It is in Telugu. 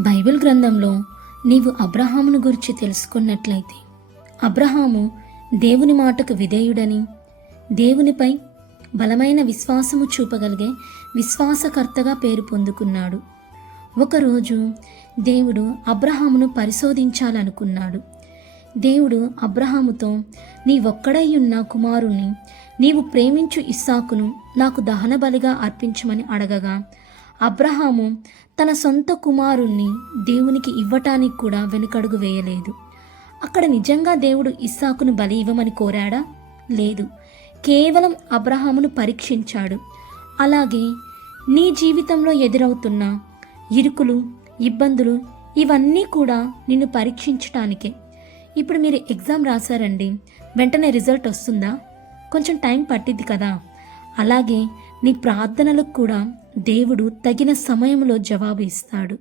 బైబిల్ గ్రంథంలో నీవు అబ్రహామును గురించి తెలుసుకున్నట్లయితే, అబ్రహాము దేవుని మాటకు విధేయుడని, దేవునిపై బలమైన విశ్వాసము చూపగలిగే విశ్వాసకర్తగా పేరు పొందుకున్నాడు. ఒకరోజు దేవుడు అబ్రహామును పరిశోధించాలనుకున్నాడు. దేవుడు అబ్రహాముతో, నీవొక్కడై ఉన్న కుమారుణ్ణి, నీవు ప్రేమించు ఇస్సాకును నాకు దహన బలిగా అర్పించమని అడగగా, అబ్రహాము తన సొంత కుమారుణ్ణి దేవునికి ఇవ్వటానికి కూడా వెనుకడుగు వేయలేదు. అక్కడ నిజంగా దేవుడు ఇస్సాకును బలి ఇవ్వమని కోరాడా? లేదు. కేవలం అబ్రహామును పరీక్షించాడు. అలాగే నీ జీవితంలో ఎదురవుతున్న ఇరుకులు, ఇబ్బందులు ఇవన్నీ కూడా నిన్ను పరీక్షించటానికే. ఇప్పుడు మీరు ఎగ్జామ్ రాశారండి, వెంటనే రిజల్ట్ వస్తుందా? కొంచెం టైం పట్టిద్ది కదా. అలాగే నీ ప్రార్థనలకు కూడా దేవుడు తగిన సమయంలో జవాబు ఇస్తాడు.